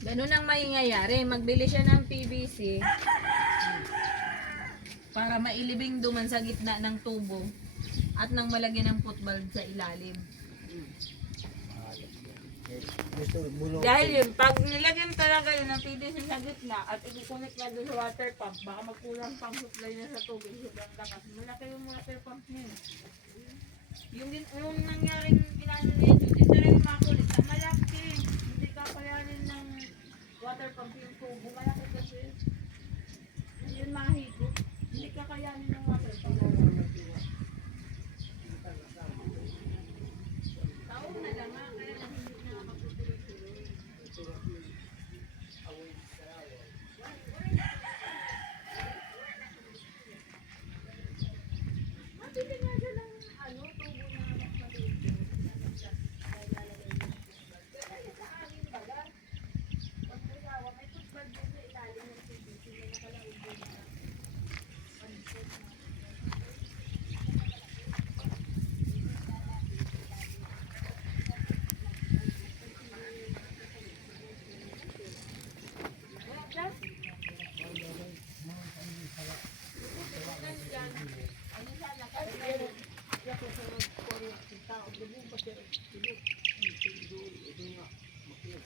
Ganun ang mangyayari. Magbili siya ng PVC para mailibing duman sa gitna ng tubo at nang malagyan ng footbulb sa ilalim. Dahil yun, pag nilagyan talaga yun ng PVC sa gitna at i-connect na doon sa water pump, baka magkulang pang supply na sa tubig. Sobrang lakas. Malaki yung water pump niya. Yung nangyaring ginano niya, dito rin makulit na malaki. Hindi kakayanin ng water pump yung tubo. Malaki kasi. Yun mahigop. Hindi kakayanin ng water pump. Taon na lang ha, kaya lang hindi nakakapagtuloy-tuloy. Mabili nga dyan ng tubo na mas maliit. Kaya sa amin baga, pag usawa, may football din sa ilalim ng PVC na nakalaog din na pansot na. Ano sana kasi